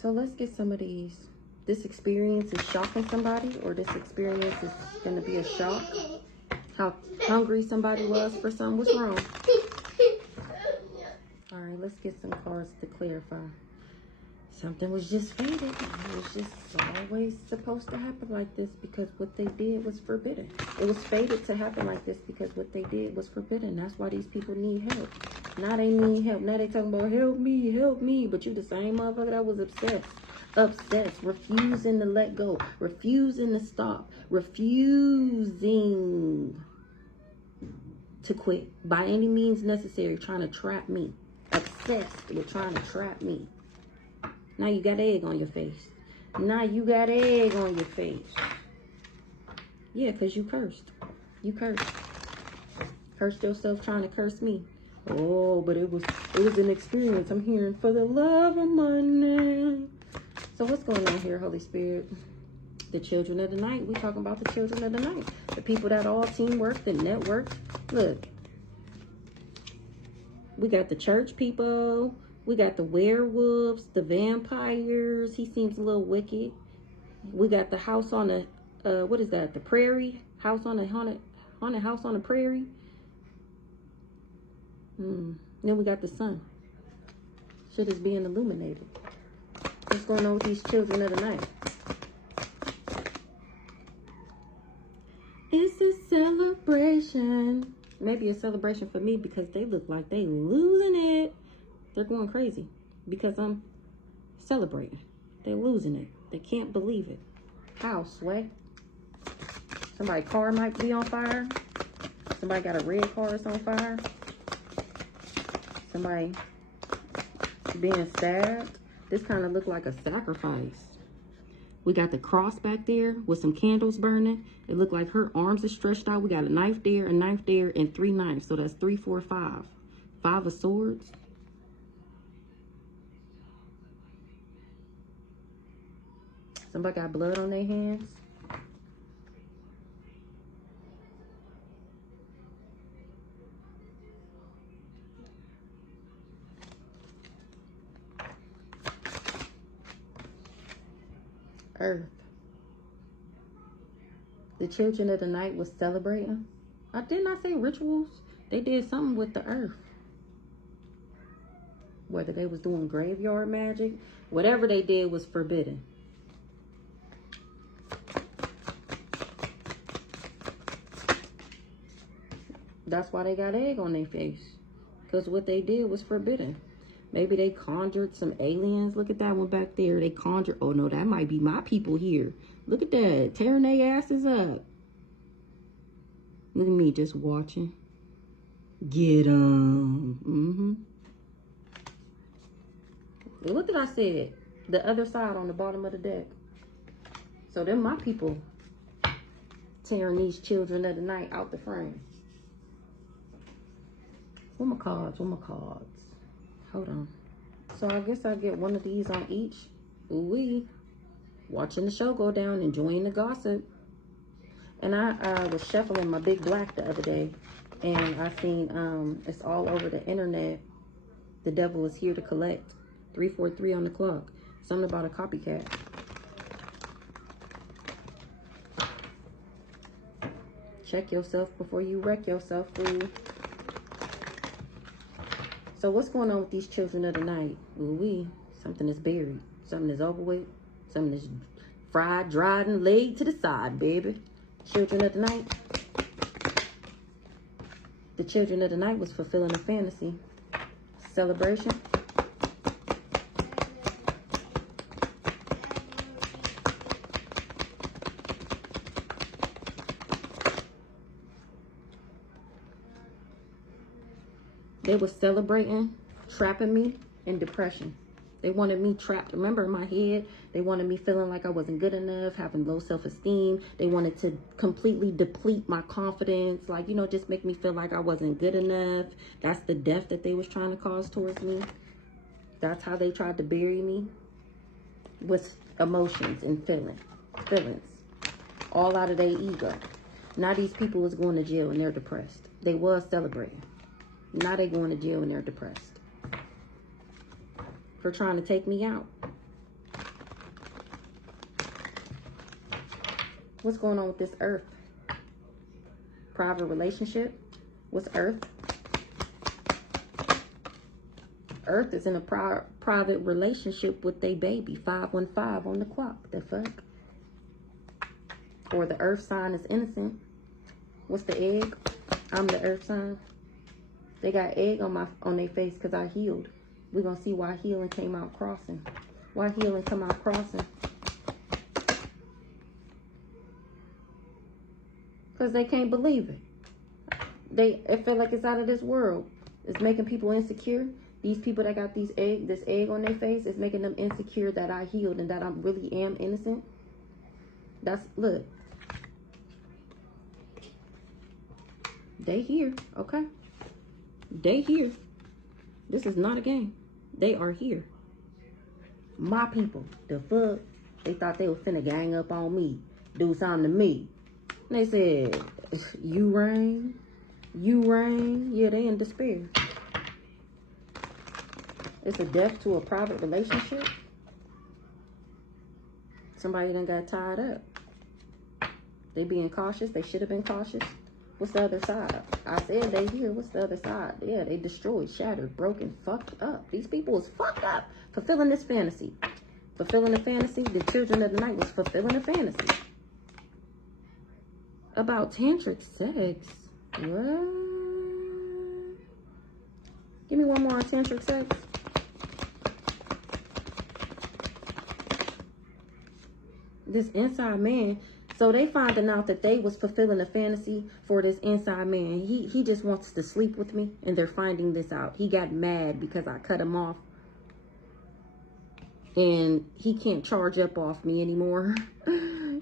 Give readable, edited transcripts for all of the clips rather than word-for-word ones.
So let's get some of these. This experience is shocking somebody, or this experience is going to be a shock. How hungry somebody was for something. What's wrong? All right, let's get some cards to clarify. Something was just fated. It was just always supposed to happen like this because what they did was forbidden. It was fated to happen like this because what they did was forbidden. That's why these people need help. Now they need help. Now they talking about help me. But you the same motherfucker that was obsessed, refusing to let go, refusing to stop, refusing to quit by any means necessary, trying to trap me, obsessed with trying to trap me. Now you got egg on your face. Now you got egg on your face. Yeah, because you cursed. You cursed. Cursed yourself trying to curse me. Oh, but it was an experience. I'm hearing for the love of money. So what's going on here, Holy Spirit? The children of the night. We talking about the children of the night. The people that all teamwork, the network. Look. We got the church people. We got the werewolves, the vampires. He seems a little wicked. We got the house on the, what is that? The prairie? House on the haunted house on the prairie. Then we got the sun. Shit is being illuminated. What's going on with these children of the night? It's a celebration. Maybe a celebration for me because they look like they losing it. They're going crazy because I'm celebrating. They're losing it. They can't believe it. How, Sway? Somebody's car might be on fire. Somebody got a red car that's on fire. Somebody being stabbed. This kind of looked like a sacrifice. We got the cross back there with some candles burning. It looked like her arms are stretched out. We got a knife there, and 3 knives. So that's 3, 4, 5. 5 of swords. Somebody got blood on their hands. Earth. The children of the night was celebrating. I did not say rituals. They did something with the earth. Whether they was doing graveyard magic, whatever they did was forbidden. That's why they got egg on their face. Because what they did was forbidden. Maybe they conjured some aliens. Look at that one back there. They conjured. Oh, no, that might be my people here. Look at that. Tearing their asses up. Look at me just watching. Get them. What did I say? The other side on the bottom of the deck. So they're my people. Tearing these children of the night out the frame. Where my cards? Hold on. So I guess I get one of these on each. Ooh-wee. Watching the show go down, enjoying the gossip. And I was shuffling my big black the other day. And I seen, it's all over the internet. The devil is here to collect. 343 on the clock. Something about a copycat. Check yourself before you wreck yourself, fool. So what's going on with these children of the night? Ooh-wee. Something is buried. Something is over with. Something is fried, dried, and laid to the side, baby. Children of the night. The children of the night was fulfilling a fantasy. Celebration. They were celebrating, trapping me in depression. They wanted me trapped. Remember, in my head, they wanted me feeling like I wasn't good enough, having low self-esteem. They wanted to completely deplete my confidence, like, you know, just make me feel like I wasn't good enough. That's the death that they was trying to cause towards me. That's how they tried to bury me, with emotions and feelings, all out of their ego. Now these people is going to jail and they're depressed. They was celebrating. Now they going to jail and they're depressed. For trying to take me out. What's going on with this earth? Private relationship. What's earth? Earth is in a private relationship with their baby. 515 on the clock. The fuck? Or the earth sign is innocent. What's the egg? I'm the earth sign. They got egg on their face because I healed. We're going to see why healing came out crossing. Why healing come out crossing? Because they can't believe it. It feel like it's out of this world. It's making people insecure. These people that got this egg on their face is making them insecure that I healed and that I really am innocent. Look. They here, okay? They here. This is not a game. They are here. My people, the fuck? They thought they was finna gang up on me, do something to me. And they said, you reign? You reign? Yeah, they in despair. It's a death to a private relationship. Somebody done got tied up. They being cautious. They should have been cautious. What's the other side? I said they here. What's the other side? Yeah, they destroyed, shattered, broken, fucked up. These people was fucked up. Fulfilling this fantasy. Fulfilling the fantasy. The children of the night was fulfilling a fantasy. About tantric sex. What? Give me one more on tantric sex. This inside man. So they finding out that they was fulfilling a fantasy for this inside man. He just wants to sleep with me, and they're finding this out. He got mad because I cut him off. And he can't charge up off me anymore.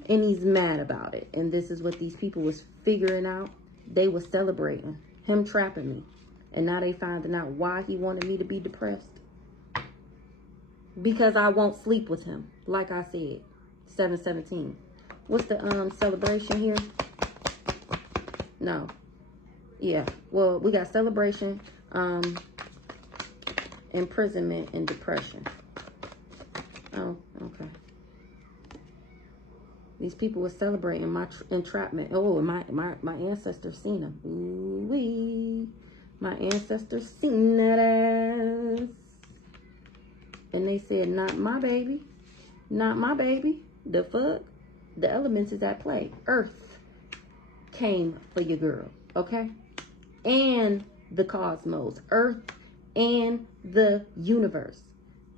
And he's mad about it. And this is what these people was figuring out. They was celebrating him trapping me. And now they finding out why he wanted me to be depressed. Because I won't sleep with him. Like I said. 717. What's the celebration here? No. Yeah. Well, we got celebration, imprisonment, and depression. Oh, okay. These people were celebrating my entrapment. Oh, and my ancestors seen them. Ooh wee. My ancestors seen that ass. And they said, not my baby. Not my baby. The fuck? The elements is at play. Earth came for your girl, okay? And the cosmos. Earth and the universe.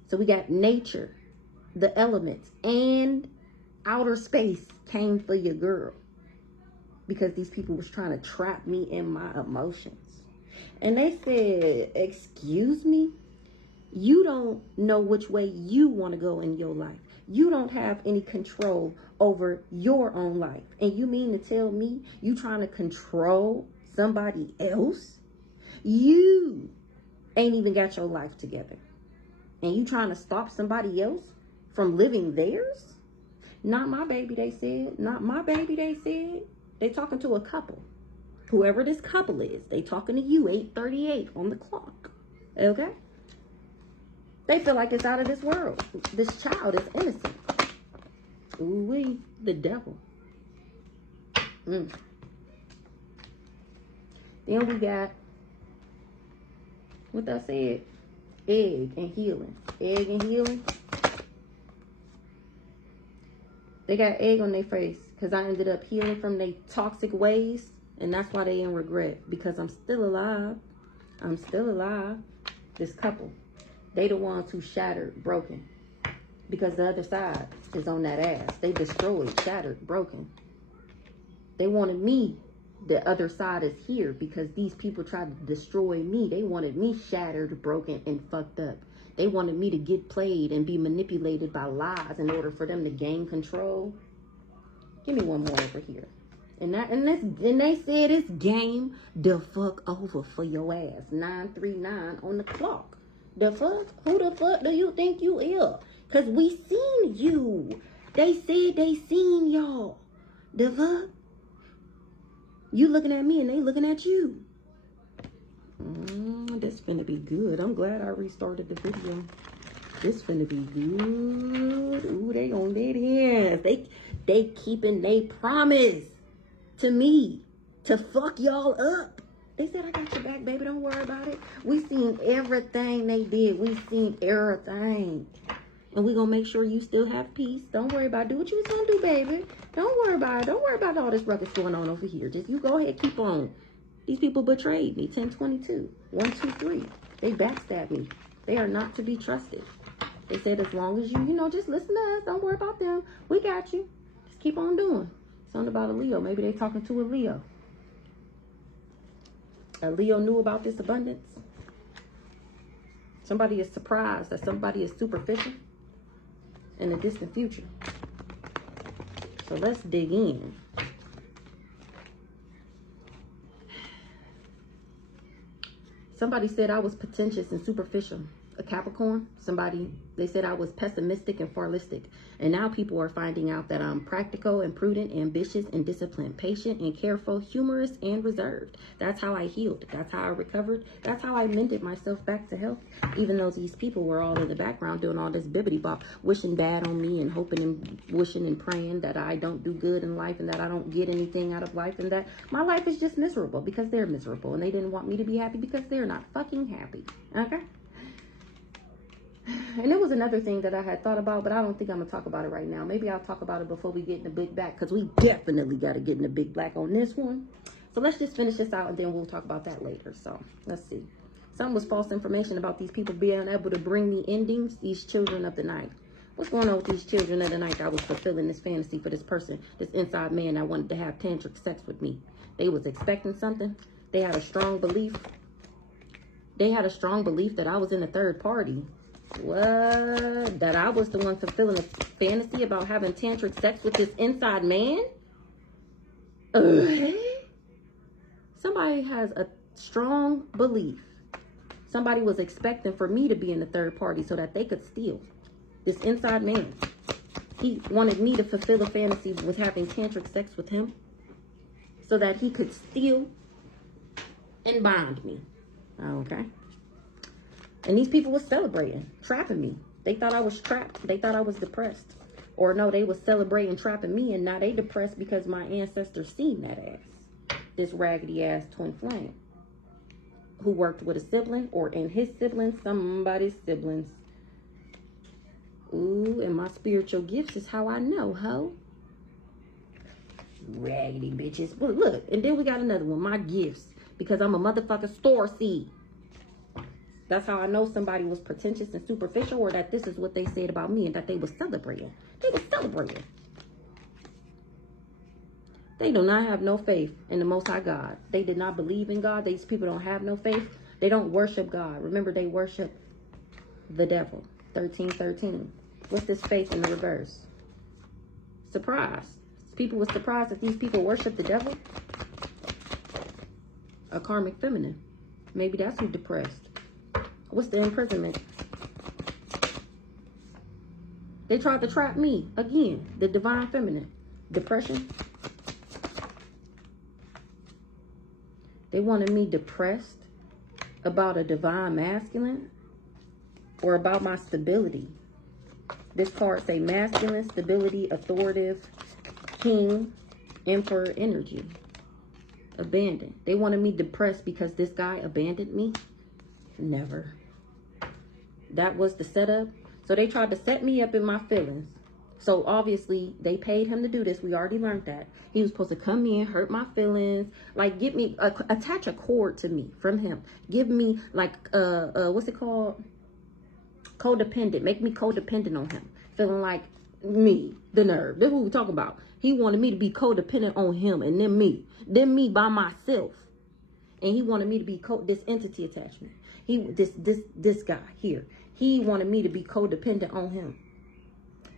So we got nature, the elements, and outer space came for your girl. Because these people was trying to trap me in my emotions. And they said, excuse me? You don't know which way you want to go in your life. You don't have any control over your own life. And you mean to tell me you trying to control somebody else? You ain't even got your life together. And you trying to stop somebody else from living theirs? Not my baby, they said. Not my baby, they said. They talking to a couple. Whoever this couple is, they talking to you, 8:38 on the clock. Okay? They feel like it's out of this world. This child is innocent. Ooh-wee, the devil. Then we got, what I said, egg and healing. Egg and healing. They got egg on their face because I ended up healing from their toxic ways. And that's why they in regret. Because I'm still alive. I'm still alive. This couple. They the ones who shattered, broken. Because the other side is on that ass. They destroyed, shattered, broken. They wanted me. The other side is here because these people tried to destroy me. They wanted me shattered, broken, and fucked up. They wanted me to get played and be manipulated by lies in order for them to gain control. Give me one more over here. And they said it's game the fuck over for your ass. 939 on the clock. The fuck? Who the fuck do you think you is? Because we seen you. They said they seen y'all. The fuck? You looking at me and they looking at you. This finna be good. I'm glad I restarted the video. This finna be good. Ooh, they on their hands. They keeping they promise to me to fuck y'all up. They said, I got your back, baby. Don't worry about it. We seen everything they did. We seen everything. And we gonna make sure you still have peace. Don't worry about it. Do what you was gonna do, baby. Don't worry about it. Don't worry about all this ruckus going on over here. Just you go ahead, keep on. These people betrayed me. 1022. 123. They backstabbed me. They are not to be trusted. They said as long as you just listen to us. Don't worry about them. We got you. Just keep on doing. Something about a Leo. Maybe they talking to a Leo. A Leo knew about this abundance. Somebody is surprised that somebody is superficial in the distant future. So let's dig in. Somebody said I was pretentious and superficial. A Capricorn. They said I was pessimistic and fatalistic. And now people are finding out that I'm practical and prudent, ambitious and disciplined, patient and careful, humorous and reserved. That's how I healed. That's how I recovered. That's how I mended myself back to health. Even though these people were all in the background doing all this bibbity bop, wishing bad on me and hoping and wishing and praying that I don't do good in life and that I don't get anything out of life and that my life is just miserable because they're miserable and they didn't want me to be happy because they're not fucking happy. Okay? And it was another thing that I had thought about, but I don't think I'm going to talk about it right now. Maybe I'll talk about it before we get in the big black, because we definitely got to get in the big black on this one. So let's just finish this out, and then we'll talk about that later. So let's see. Some was false information about these people being able to bring me endings, these children of the night. What's going on with these children of the night? I was fulfilling this fantasy for this person, this inside man that wanted to have tantric sex with me. They was expecting something. They had a strong belief. They had a strong belief that I was in a third party. What? That I was the one fulfilling a fantasy about having tantric sex with this inside man? Somebody has a strong belief. Somebody was expecting for me to be in the third party so that they could steal. This inside man. He wanted me to fulfill a fantasy with having tantric sex with him so that he could steal and bind me. Okay? And these people were celebrating, trapping me. They thought I was trapped. They thought I was depressed. Or no, they was celebrating, trapping me, and now they depressed because my ancestors seen that ass. This raggedy ass twin flame. Who worked with a sibling, or in his siblings, somebody's siblings. Ooh, and my spiritual gifts is how I know, ho. Raggedy bitches. But look, and then we got another one, my gifts. Because I'm a motherfucking store seed. That's how I know somebody was pretentious and superficial, or that this is what they said about me and that they were celebrating. They were celebrating. They do not have no faith in the Most High God. They did not believe in God. These people don't have no faith. They don't worship God. Remember, they worship the devil. 13:13. What's this faith in the reverse? Surprise. People were surprised that these people worship the devil. A karmic feminine. Maybe that's who depressed. What's the imprisonment? They tried to trap me. Again, the divine feminine. Depression. They wanted me depressed about a divine masculine or about my stability. This card say masculine, stability, authoritative, king, emperor energy. Abandoned. They wanted me depressed because this guy abandoned me. Never. That was the setup. So they tried to set me up in my feelings. So obviously they paid him to do this. We already learned that. He was supposed to come in, hurt my feelings, like get me, attach a cord to me from him. Give me like, what's it called? Codependent. Make me codependent on him. Feeling like me, the nerve. That's what we're talking about. He wanted me to be codependent on him and then me. Then me by myself. And he wanted me to be this entity attachment. This guy here. He wanted me to be codependent on him.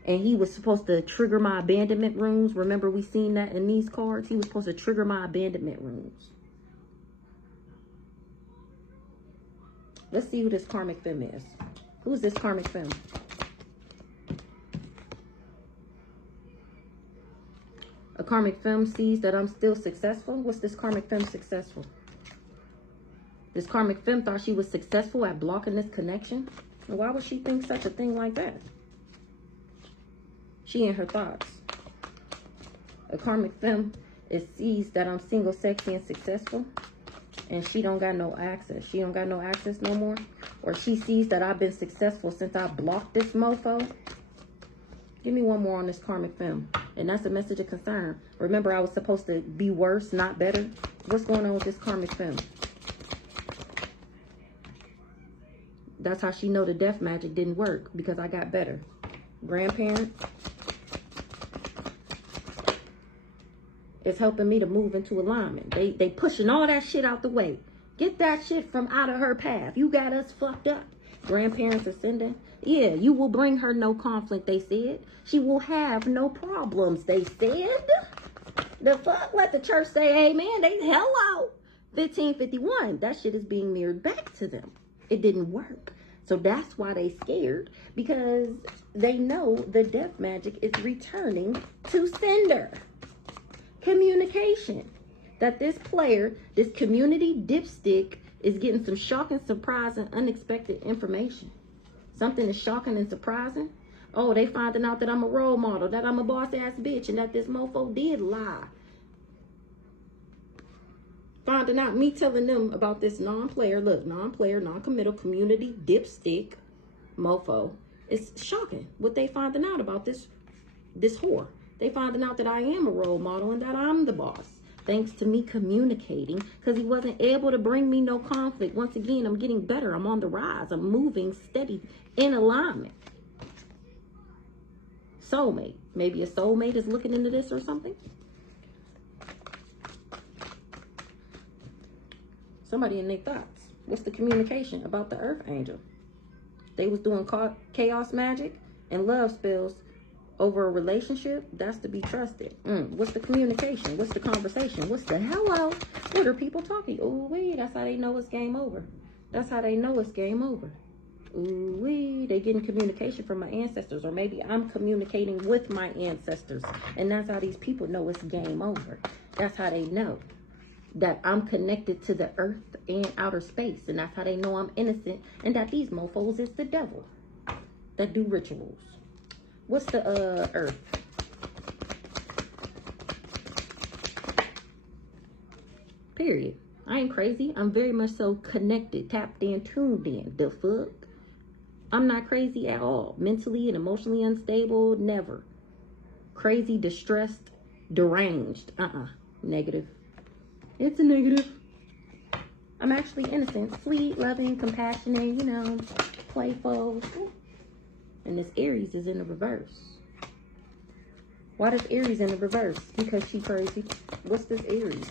And he was supposed to trigger my abandonment runes. Remember we seen that in these cards? He was supposed to trigger my abandonment runes. Let's see who this karmic femme is. Who is this karmic femme? A karmic femme sees that I'm still successful. What's this karmic femme successful? This karmic femme thought she was successful at blocking this connection. Why would she think such a thing like that? She in her thoughts. A karmic femme sees that I'm single, sexy, and successful, and she don't got no access. She don't got no access no more. Or she sees that I've been successful since I blocked this mofo. Give me one more on this karmic femme. And that's a message of concern. Remember, I was supposed to be worse, not better. What's going on with this karmic femme? That's how she know the death magic didn't work, because I got better. Grandparent. It's helping me to move into alignment. They pushing all that shit out the way. Get that shit from out of her path. You got us fucked up. Grandparents ascending. Yeah, you will bring her no conflict, they said. She will have no problems, they said. The fuck? Let the church say amen. They hello. 1551. That shit is being mirrored back to them. It didn't work. So that's why they scared, because they know the death magic is returning to sender. Communication. That this player, this community dipstick, is getting some shocking, surprising, unexpected information. Something is shocking and surprising. Oh, they finding out that I'm a role model, that I'm a boss-ass bitch, and that this mofo did lie. Finding out, me telling them about this non-player, look, non-player, non-committal, community dipstick mofo. It's shocking what they finding out about this whore. They finding out that I am a role model and that I'm the boss. Thanks to me communicating, because he wasn't able to bring me no conflict. Once again, I'm getting better. I'm on the rise. I'm moving steady in alignment. Soulmate. Maybe a soulmate is looking into this or something. Somebody in their thoughts. What's the communication about the earth angel? They was doing chaos magic and love spells over a relationship. That's to be trusted. What's the communication? What's the conversation? What's the hello? What are people talking? Ooh wee, that's how they know it's game over. That's how they know it's game over. Ooh wee, they getting communication from my ancestors, or maybe I'm communicating with my ancestors, and that's how these people know it's game over. That's how they know that I'm connected to the earth and outer space, and that's how they know I'm innocent, and that these mofos is the devil that do rituals. What's the earth? Period. I ain't crazy. I'm very much so connected, tapped in, tuned in. The fuck? I'm not crazy at all. Mentally and emotionally unstable, never. Crazy, distressed, deranged. Negative. It's a negative. I'm actually innocent, sweet, loving, compassionate, you know, playful. And this Aries is in the reverse. Why does Aries in the reverse? Because she crazy. What's this Aries?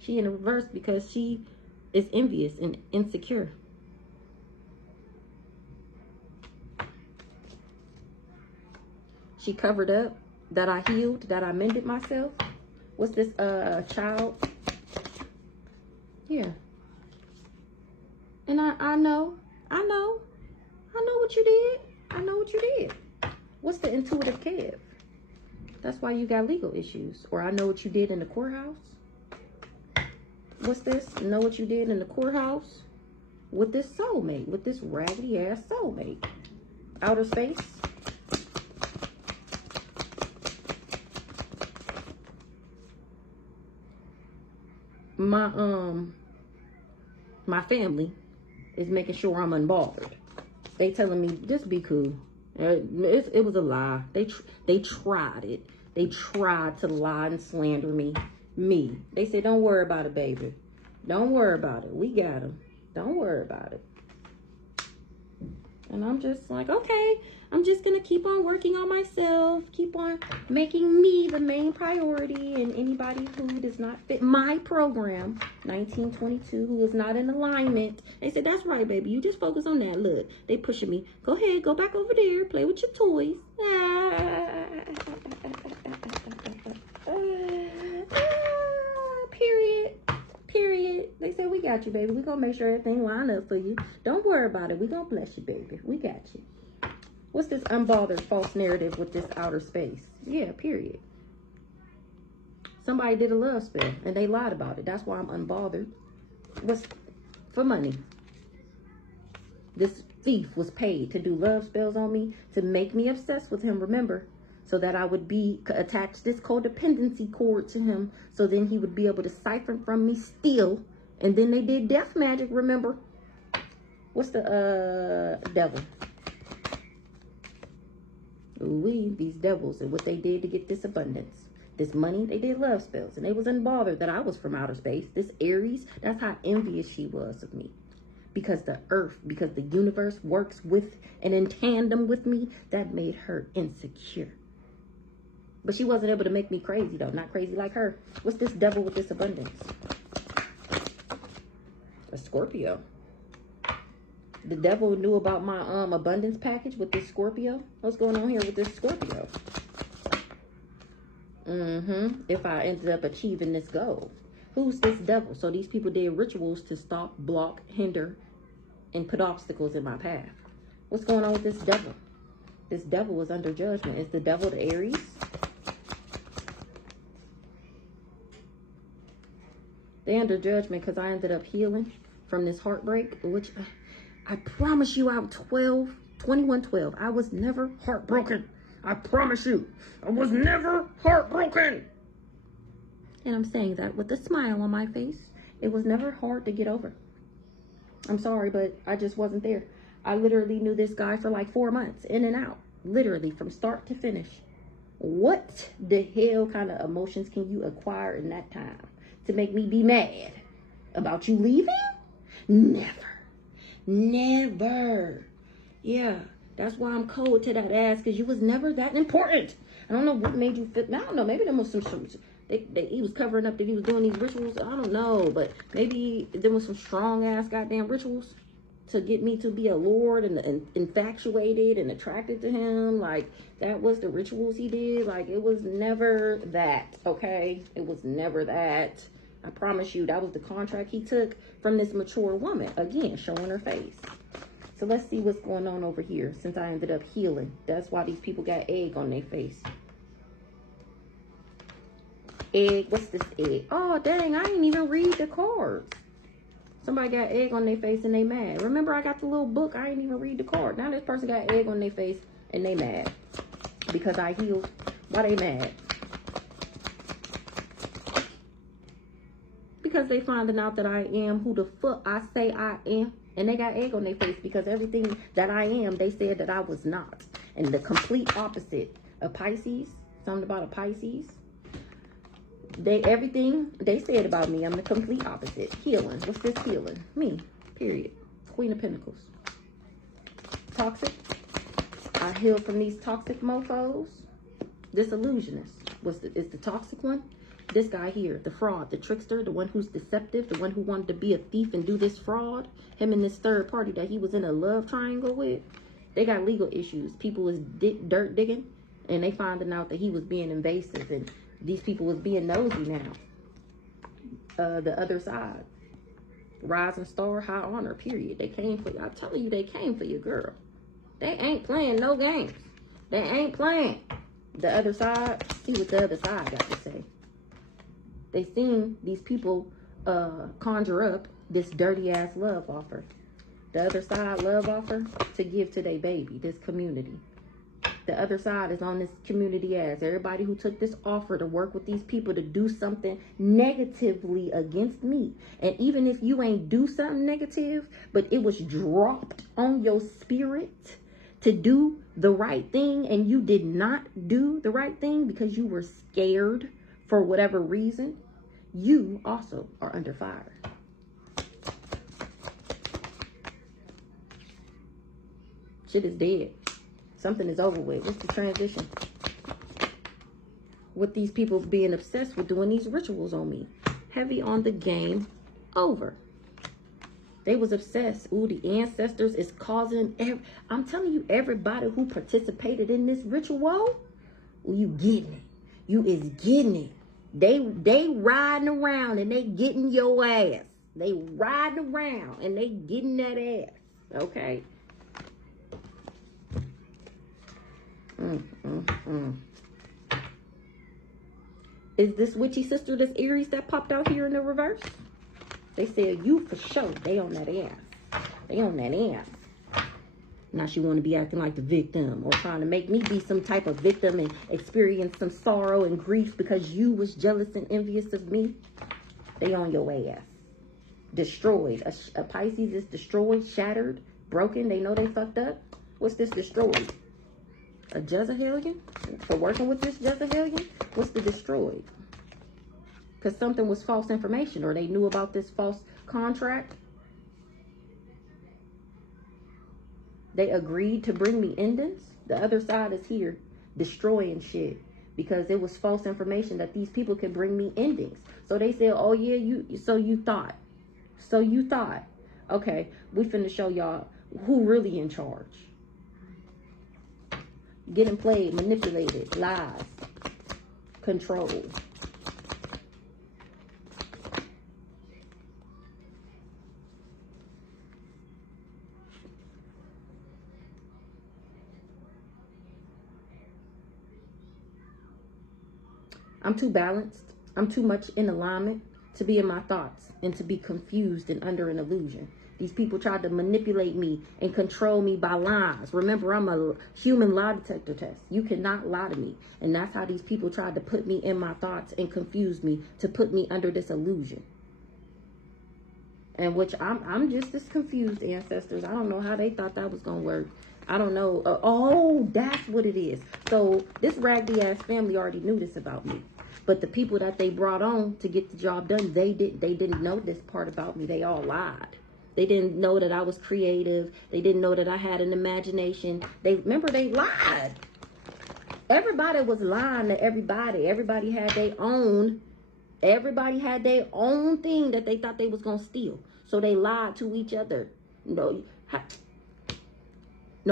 She in the reverse because she is envious and insecure. She covered up that I healed, that I mended myself. What's this child? Yeah. And I know what you did. I know what you did. What's the intuitive Kev? That's why you got legal issues. Or I know what you did in the courthouse. What's this? Know what you did in the courthouse? With this soulmate. With this raggedy ass soulmate. Outer space. My family is making sure I'm unbothered. They telling me, just be cool. It was a lie. They tried it. They tried to lie and slander me. They said, don't worry about it, baby. Don't worry about it. We got him. Don't worry about it. And I'm just like, okay, I'm just going to keep on working on myself. Keep on making me the main priority. And anybody who does not fit my program, 1922, who is not in alignment, they said, that's right, baby. You just focus on that. Look, they pushing me. Go ahead, go back over there. Play with your toys. Period. They said, we got you, baby. We're going to make sure everything line up for you. Don't worry about it. We're going to bless you, baby. We got you. What's this unbothered false narrative with this outer space? Yeah, period. Somebody did a love spell and they lied about it. That's why I'm unbothered. What's for money? This thief was paid to do love spells on me, to make me obsessed with him, remember, so that I would be attached this codependency cord to him, so then he would be able to siphon from me, steal, and then they did death magic, remember? What's the devil? Ooh, these devils and what they did to get this abundance. This money, they did love spells, and they was unbothered that I was from outer space. This Aries, that's how envious she was of me. Because the earth, because the universe works with and in tandem with me, that made her insecure. But she wasn't able to make me crazy, though. Not crazy like her. What's this devil with this abundance? A Scorpio. The devil knew about my abundance package with this Scorpio. What's going on here with this Scorpio? If I ended up achieving this goal. Who's this devil? So these people did rituals to stop, block, hinder, and put obstacles in my path. What's going on with this devil? This devil is under judgment. Is the devil the Aries? They under judgment because I ended up healing from this heartbreak, which I promise you out 21-12. I was never heartbroken. I promise you, I was never heartbroken. And I'm saying that with a smile on my face. It was never hard to get over. I'm sorry, but I just wasn't there. I literally knew this guy for like 4 months, in and out, literally from start to finish. What the hell kind of emotions can you acquire in that time to make me be mad about you leaving? Never. Never. Yeah. That's why I'm cold to that ass, because you was never that important. I don't know what made you feel. I don't know. Maybe there was some he was covering up that he was doing these rituals. I don't know. But maybe there was some strong ass goddamn rituals to get me to be a lord and infatuated and attracted to him. Like, that was the rituals he did. Like, it was never that. Okay? It was never that. I promise you, that was the contract he took from this mature woman. Again, showing her face. So let's see what's going on over here since I ended up healing. That's why these people got egg on their face. Egg. What's this egg? Oh, dang. I didn't even read the cards. Somebody got egg on their face and they mad. Remember, I got the little book. I didn't even read the card. Now this person got egg on their face and they mad. Because I healed. Why they mad? Because they finding out that I am who the fuck I say I am. And they got egg on their face because everything that I am, they said that I was not. And the complete opposite of Pisces, something about a Pisces. Everything they said about me, I'm the complete opposite. Healing. What's this healing? Me. Period. Queen of Pentacles. Toxic. I heal from these toxic mofos. This illusionist is the toxic one. This guy here, the fraud, the trickster, the one who's deceptive, the one who wanted to be a thief and do this fraud. Him and this third party that he was in a love triangle with. They got legal issues. People was dirt digging, and they finding out that he was being invasive, and these people was being nosy now. The other side. Rising star, high honor, period. They came for you. I'm telling you, they came for you, girl. They ain't playing no games. They ain't playing. The other side, see what the other side got to say. They seen these people conjure up this dirty ass love offer. The other side love offer to give to their baby, this community. The other side is on this community as everybody who took this offer to work with these people to do something negatively against me. And even if you ain't do something negative, but it was dropped on your spirit to do the right thing, and you did not do the right thing because you were scared for whatever reason, you also are under fire. Shit is dead. Something is over with. What's the transition? With these people being obsessed with doing these rituals on me. Heavy on the game over. They was obsessed. Ooh, the ancestors is causing... I'm telling you, everybody who participated in this ritual, ooh, you getting it. You is getting it. They riding around and they getting your ass. They riding around and they getting that ass. Okay? Is this witchy sister, this Aries that popped out here in the reverse? They said you for sure. They on that ass. They on that ass. Now she want to be acting like the victim or trying to make me be some type of victim and experience some sorrow and grief because you was jealous and envious of me. They on your ass. Destroyed. A Pisces is destroyed, shattered, broken. They know they fucked up. What's this destroyed? A Jezebelian? For working with this Jezebelian? What's the destroyed? Because something was false information or they knew about this false contract. They agreed to bring me endings. The other side is here destroying shit because it was false information that these people could bring me endings. So they said, oh yeah, so you thought. Okay, we finna show y'all who really in charge. Getting played, manipulated, lies, control. I'm too balanced. I'm too much in alignment to be in my thoughts and to be confused and under an illusion. These people tried to manipulate me and control me by lies. Remember, I'm a human lie detector test. You cannot lie to me. And that's how these people tried to put me in my thoughts and confuse me to put me under this illusion. And which I'm just as confused, ancestors. I don't know how they thought that was going to work. I don't know. Oh, that's what it is. So this raggedy ass family already knew this about me. But the people that they brought on to get the job done, they didn't know this part about me. They all lied. They didn't know that I was creative. They didn't know that I had an imagination. They lied. Everybody was lying to everybody. Everybody had their own thing that they thought they was going to steal. So they lied to each other. No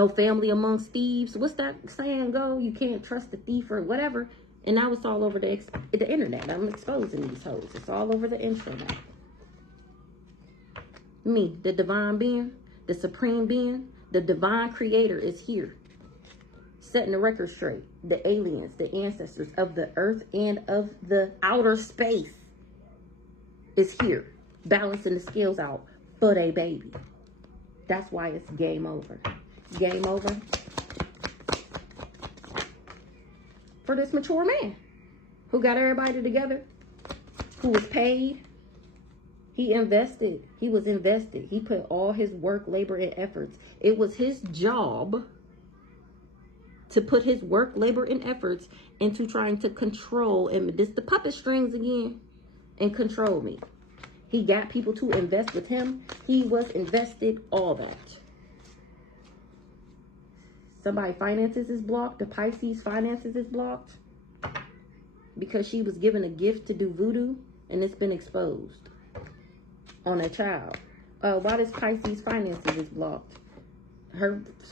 family amongst thieves. What's that saying go? You can't trust the thief or whatever. And now it's all over the internet. I'm exposing these hoes. It's all over the internet. Me, the divine being, the supreme being, the divine creator is here. Setting the record straight. The aliens, the ancestors of the earth and of the outer space is here. Balancing the scales out for they baby. That's why it's game over. Game over. For this mature man who got everybody together, who was paid. He invested. He was invested. He put all his work, labor, and efforts. It was his job to put his work, labor, and efforts into trying to control, and this the puppet strings again, and control me. He got people to invest with him. He was invested, all that. Somebody finances is blocked. The Pisces finances is blocked because she was given a gift to do voodoo and it's been exposed on a child. Why does Pisces finances is blocked?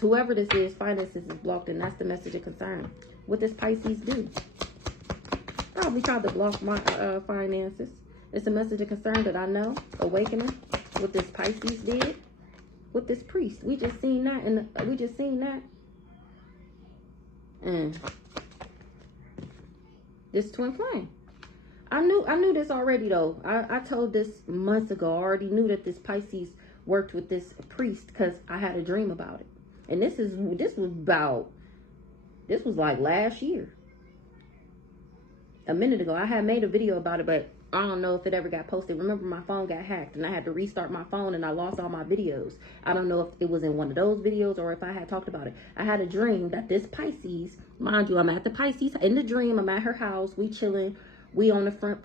Whoever this is, finances is blocked, and that's the message of concern. What does Pisces do? Probably tried to block my finances. It's a message of concern that I know. Awakening. What this Pisces did with this priest. We just seen that, and we just seen that. This twin flame. I knew this already though. I told this months ago. I already knew that this Pisces worked with this priest because I had a dream about it. And this was like last year. A minute ago. I had made a video about it, but I don't know if it ever got posted. Remember, my phone got hacked and I had to restart my phone and I lost all my videos. I don't know if it was in one of those videos or if I had talked about it. I had a dream that this Pisces, mind you, I'm at the Pisces in the dream. I'm at her house. We chilling. We on the front,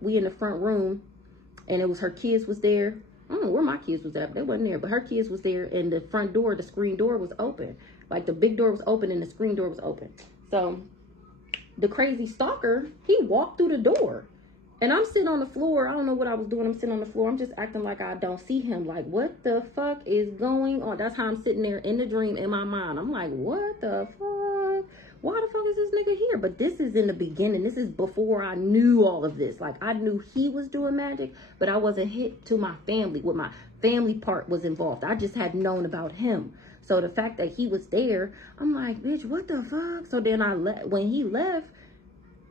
we in the front room, and it was her kids was there. I don't know where my kids was at. They wasn't there, but her kids was there, and the front door, the screen door was open. Like the big door was open and the screen door was open. So the crazy stalker, he walked through the door. And I'm sitting on the floor. I don't know what I was doing. I'm sitting on the floor. I'm just acting like I don't see him. Like, what the fuck is going on? That's how I'm sitting there in the dream in my mind. I'm like, what the fuck? Why the fuck is this nigga here? But this is in the beginning. This is before I knew all of this. Like, I knew he was doing magic, but I wasn't hit to my family. What my family part was involved. I just had known about him. So the fact that he was there, I'm like, bitch, what the fuck? So then when he left,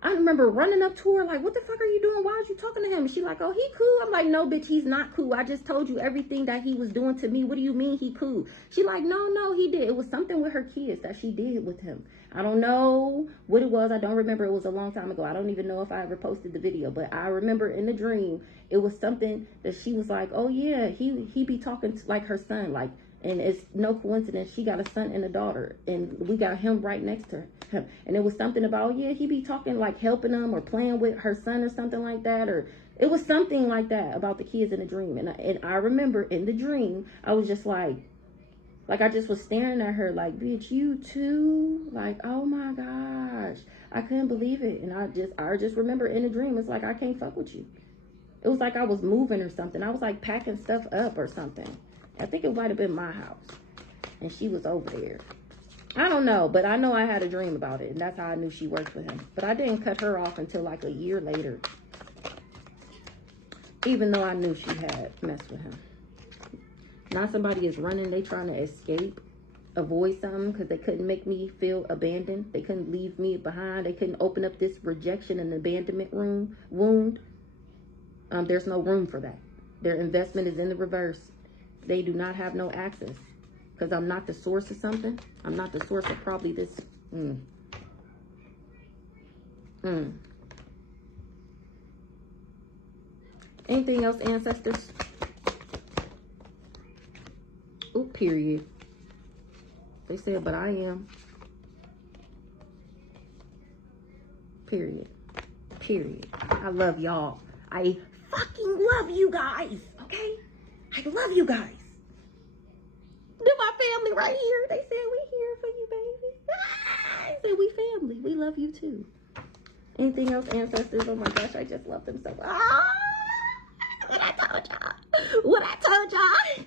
I remember running up to her like, what the fuck are you doing? Why are you talking to him? And she like, oh, he cool. I'm like, no, bitch, he's not cool. I just told you everything that he was doing to me. What do you mean he cool? She like, no, he did. It was something with her kids that she did with him. I don't know what it was. I don't remember. It was a long time ago. I don't even know if I ever posted the video. But I remember in the dream, it was something that she was like, oh, yeah, he be talking to, like her son, like, and it's no coincidence. She got a son and a daughter, and we got him right next to him. And it was something about, yeah, he be talking like helping them or playing with her son or something like that. Or it was something like that about the kids in the dream. And I remember in the dream, I was just like I just was staring at her like, bitch, you too? Like, oh my gosh. I couldn't believe it. And I just remember in the dream, it's like, I can't fuck with you. It was like I was moving or something. I was like packing stuff up or something. I think it might have been my house. And she was over there. I don't know, but I know I had a dream about it. And that's how I knew she worked with him. But I didn't cut her off until like a year later. Even though I knew she had messed with him. Now somebody is running. They trying to escape. Avoid something because they couldn't make me feel abandoned. They couldn't leave me behind. They couldn't open up this rejection and abandonment wound. There's no room for that. Their investment is in the reverse. They do not have no access because I'm not the source of something. I'm not the source of probably this. Anything else, ancestors? Oh, period. They said, but I am. Period. Period. I love y'all. I fucking love you guys. Okay? I love you guys. They're my family right here. They said we here for you, baby. They said we family. We love you too. Anything else, ancestors? Oh my gosh, I just love them so much. What I told y'all.